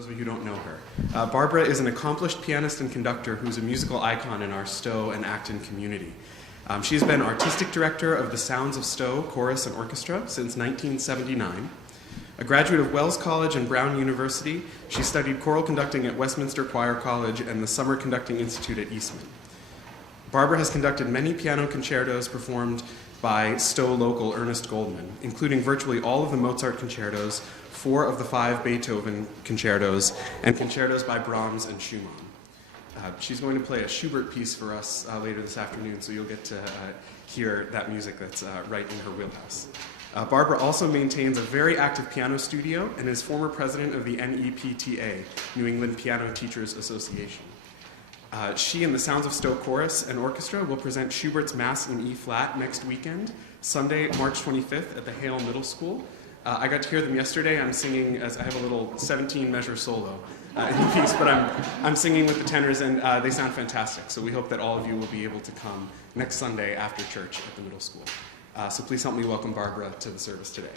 those of you who don't know her. Barbara is an accomplished pianist and conductor who's a musical icon in our Stow and Acton community. She's been artistic director of the Sounds of Stow Chorus and Orchestra since 1979. A graduate of Wells College and Brown University, she studied choral conducting at Westminster Choir College and the Summer Conducting Institute at Eastman. Barbara has conducted many piano concertos performed by Stow local Ernest Goldman, including virtually all of the Mozart concertos, 4 of the 5 Beethoven concertos, and concertos by Brahms and Schumann. She's going to play a Schubert piece for us later this afternoon, so you'll get to hear that music that's right in her wheelhouse. Barbara also maintains a very active piano studio and is former president of the NEPTA, New England Piano Teachers Association. She and the Sounds of Stow Chorus and Orchestra will present Schubert's Mass in E-flat next weekend, Sunday, March 25th at the Hale Middle School. I got to hear them yesterday. I'm singing, as I have a little 17-measure solo in the piece, but I'm singing with the tenors, and they sound fantastic. So we hope that all of you will be able to come next Sunday after church at the middle school. So please help me welcome Barbara to the service today.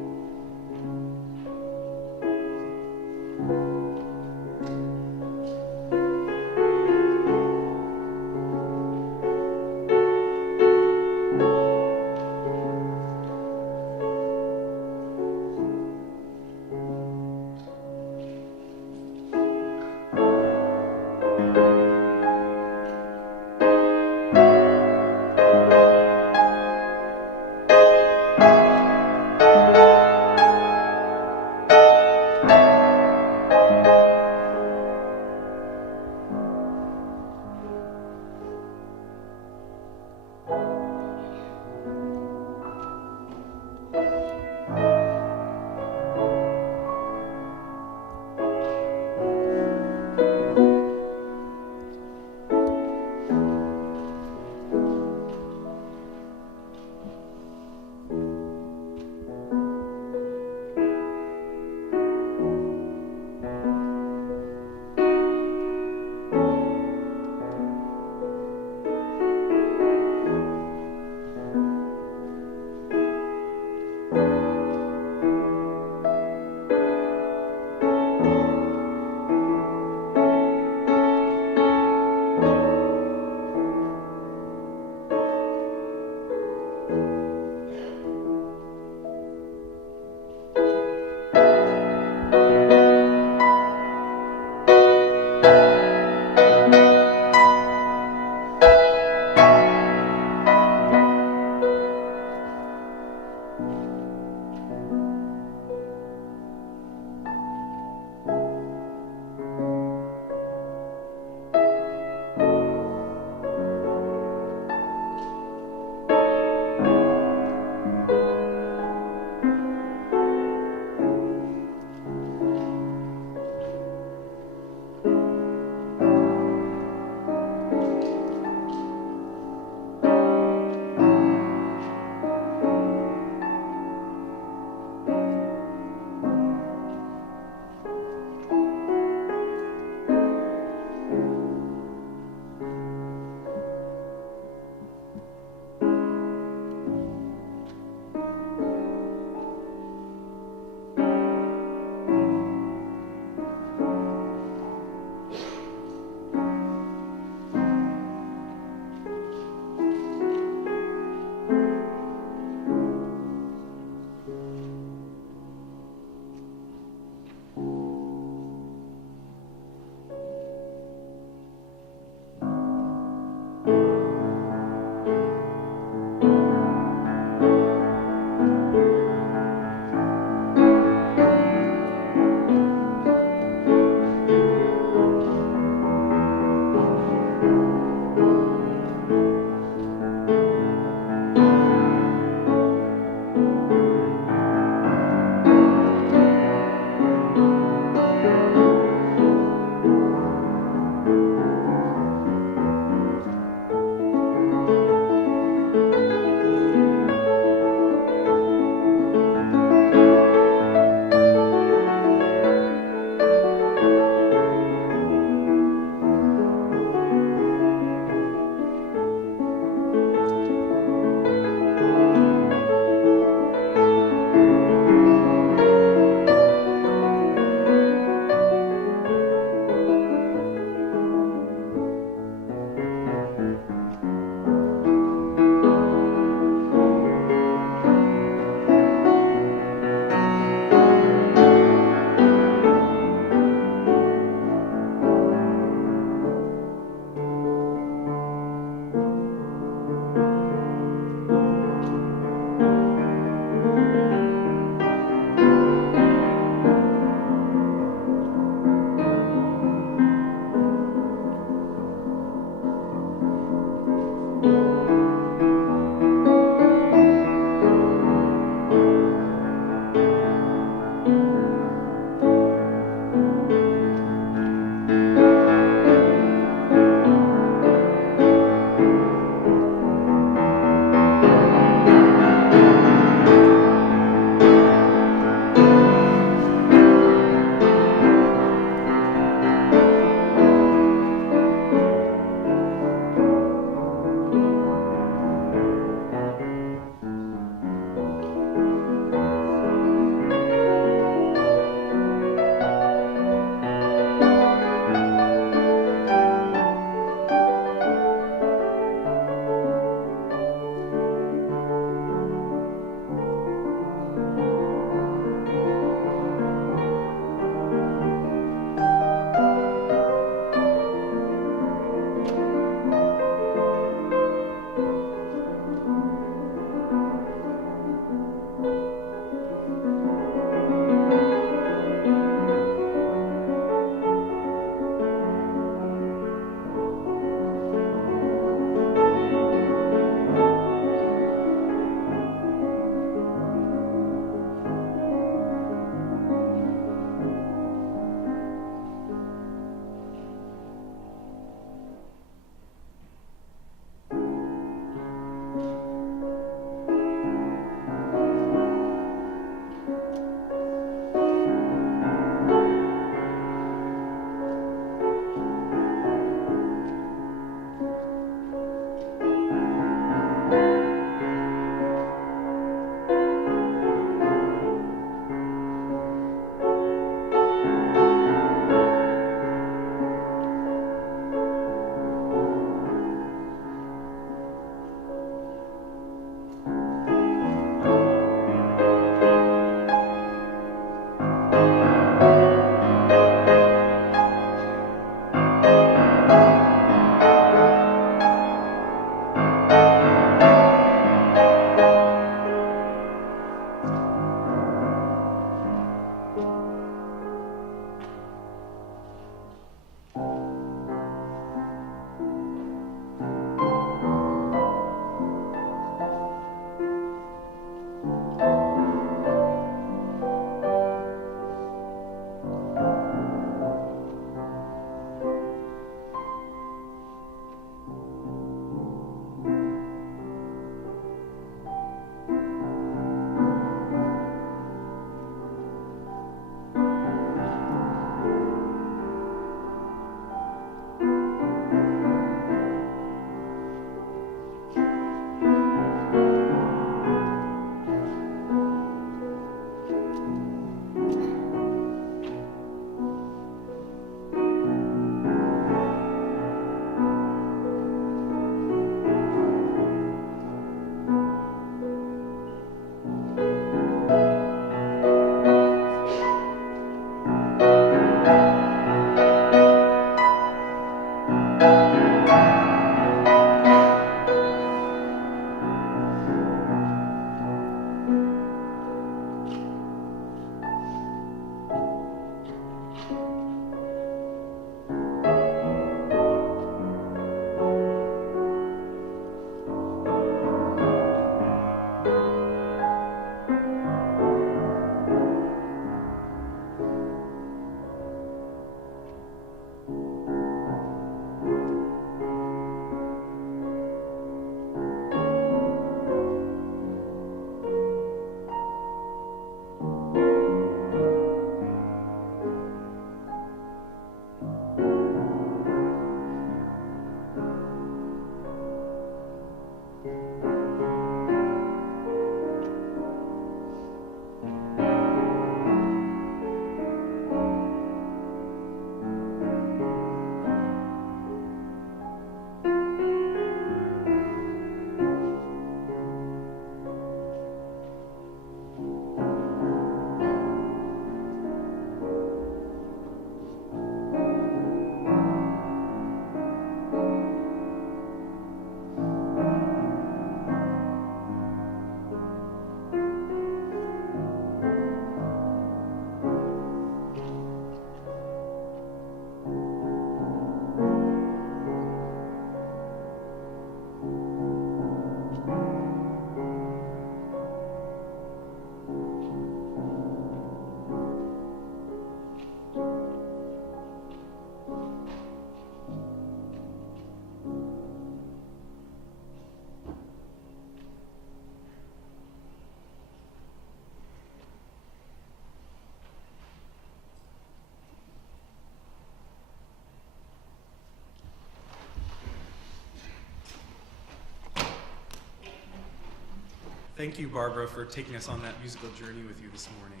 Thank you, Barbara, for taking us on that musical journey with you this morning.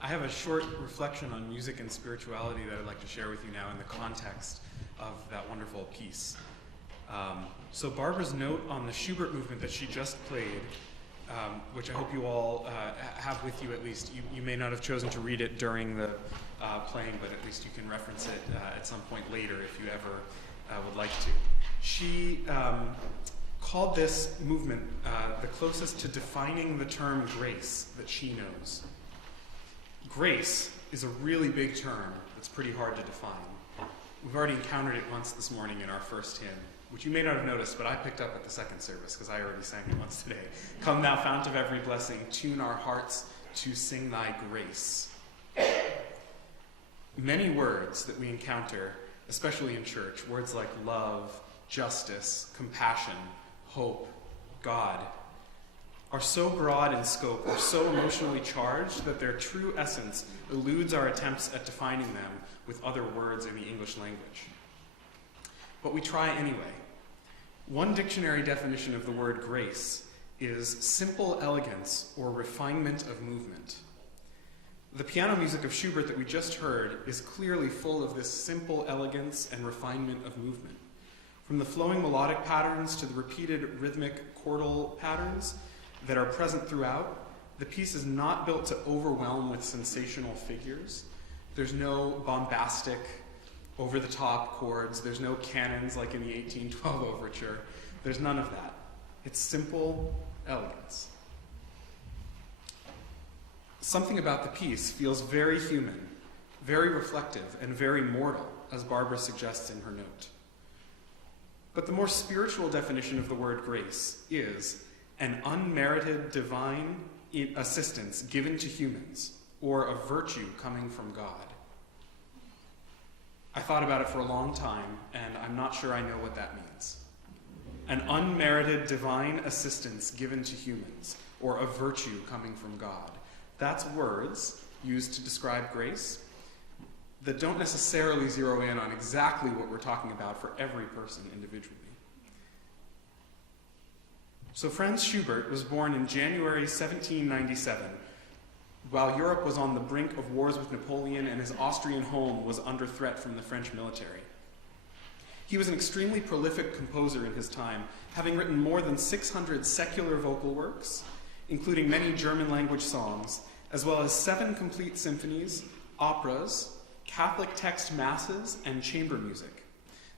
I have a short reflection on music and spirituality that I'd like to share with you now in the context of that wonderful piece. So Barbara's note on the Schubert movement that she just played, which I hope you all have with you at least. You may not have chosen to read it during the playing, but at least you can reference it at some point later if you ever would like to. She called this movement the closest to defining the term grace that she knows. Grace is a really big term that's pretty hard to define. We've already encountered it once this morning in our first hymn, which you may not have noticed, but I picked up at the second service because I already sang it once today. Come thou fount of every blessing, tune our hearts to sing thy grace. Many words that we encounter, especially in church, words like love, justice, compassion, hope, God, are so broad in scope or so emotionally charged that their true essence eludes our attempts at defining them with other words in the English language. But we try anyway. One dictionary definition of the word grace is simple elegance or refinement of movement. The piano music of Schubert that we just heard is clearly full of this simple elegance and refinement of movement. From the flowing melodic patterns to the repeated rhythmic chordal patterns that are present throughout, the piece is not built to overwhelm with sensational figures. There's no bombastic, over-the-top chords. There's no cannons like in the 1812 overture. There's none of that. It's simple elegance. Something about the piece feels very human, very reflective, and very mortal, as Barbara suggests in her note. But the more spiritual definition of the word grace is an unmerited divine assistance given to humans, or a virtue coming from God. I thought about it for a long time, and I'm not sure I know what that means. An unmerited divine assistance given to humans, or a virtue coming from God. That's words used to describe grace that don't necessarily zero in on exactly what we're talking about for every person individually. So Franz Schubert was born in January 1797, while Europe was on the brink of wars with Napoleon and his Austrian home was under threat from the French military. He was an extremely prolific composer in his time, having written more than 600 secular vocal works, including many German-language songs, as well as 7 complete symphonies, operas, Catholic text masses, and chamber music.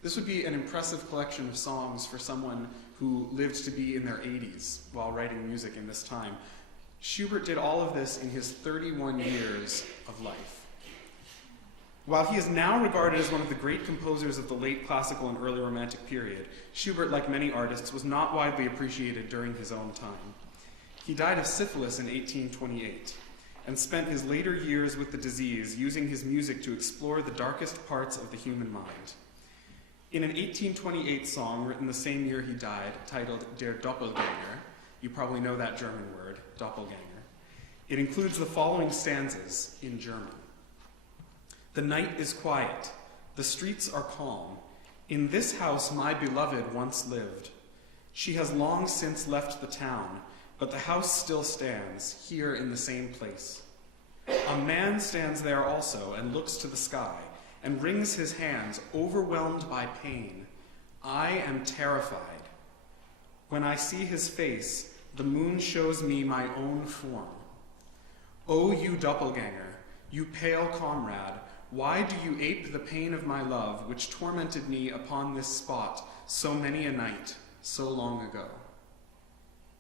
This would be an impressive collection of songs for someone who lived to be in their 80s while writing music in this time. Schubert did all of this in his 31 years of life. While he is now regarded as one of the great composers of the late classical and early romantic period, Schubert, like many artists, was not widely appreciated during his own time. He died of syphilis in 1828 and spent his later years with the disease using his music to explore the darkest parts of the human mind. In an 1828 song written the same year he died, titled Der Doppelganger, you probably know that German word, Doppelganger, it includes the following stanzas in German. The night is quiet, the streets are calm. In this house my beloved once lived. She has long since left the town, but the house still stands, here in the same place. A man stands there also and looks to the sky and wrings his hands, overwhelmed by pain. I am terrified. When I see his face, the moon shows me my own form. O you doppelganger, you pale comrade, why do you ape the pain of my love, which tormented me upon this spot so many a night, so long ago?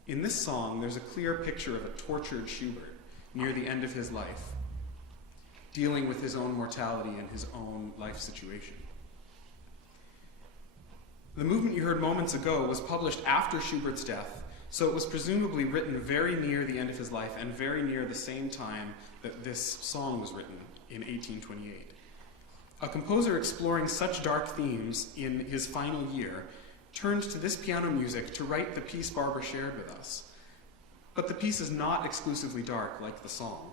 In this song, there's a clear picture of a tortured Schubert near the end of his life, dealing with his own mortality and his own life situation. The movement you heard moments ago was published after Schubert's death, so it was presumably written very near the end of his life and very near the same time that this song was written in 1828. A composer exploring such dark themes in his final year turned to this piano music to write the piece Barbara shared with us. But the piece is not exclusively dark like the song.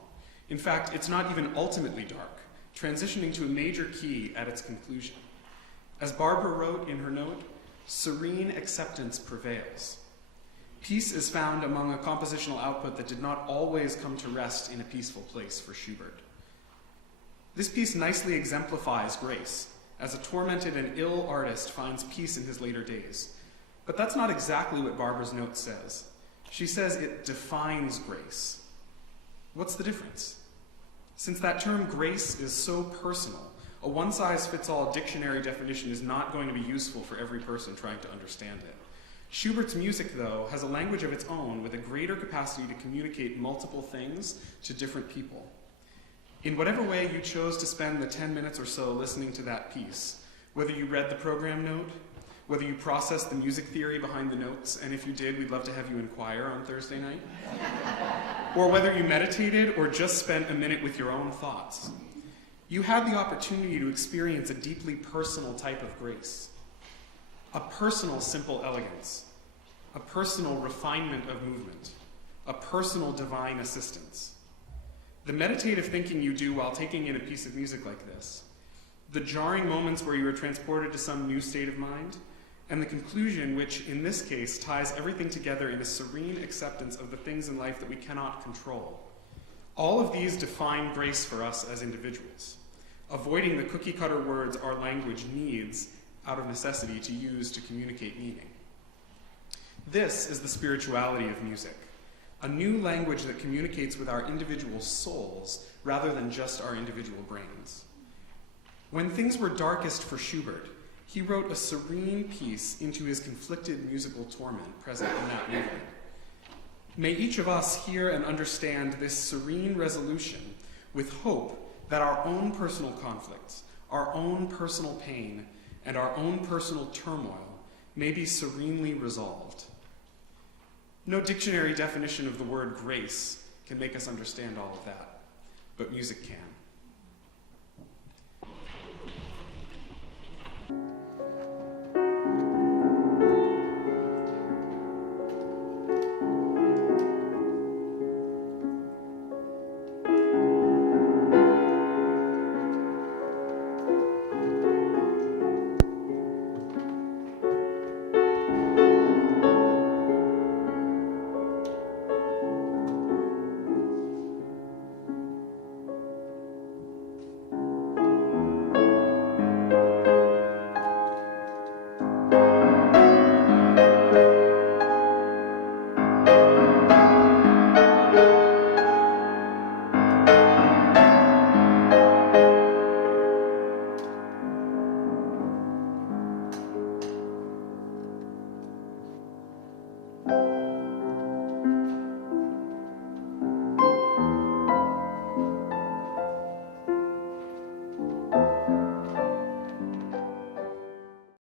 In fact, it's not even ultimately dark, transitioning to a major key at its conclusion. As Barbara wrote in her note, serene acceptance prevails. Peace is found among a compositional output that did not always come to rest in a peaceful place for Schubert. This piece nicely exemplifies grace, as a tormented and ill artist finds peace in his later days. But that's not exactly what Barbara's note says. She says it defines grace. What's the difference? Since that term grace is so personal, a one-size-fits-all dictionary definition is not going to be useful for every person trying to understand it. Schubert's music, though, has a language of its own with a greater capacity to communicate multiple things to different people. In whatever way you chose to spend the 10 minutes or so listening to that piece, whether you read the program note, whether you processed the music theory behind the notes, and if you did, we'd love to have you inquire on Thursday night, or whether you meditated or just spent a minute with your own thoughts, you had the opportunity to experience a deeply personal type of grace, a personal simple elegance, a personal refinement of movement, a personal divine assistance. The meditative thinking you do while taking in a piece of music like this, the jarring moments where you are transported to some new state of mind, and the conclusion which, in this case, ties everything together in a serene acceptance of the things in life that we cannot control. All of these define grace for us as individuals, avoiding the cookie-cutter words our language needs out of necessity to use to communicate meaning. This is the spirituality of music, a new language that communicates with our individual souls rather than just our individual brains. When things were darkest for Schubert, he wrote a serene piece into his conflicted musical torment present in that movement. May each of us hear and understand this serene resolution with hope that our own personal conflicts, our own personal pain, and our own personal turmoil may be serenely resolved. No dictionary definition of the word grace can make us understand all of that, but music can.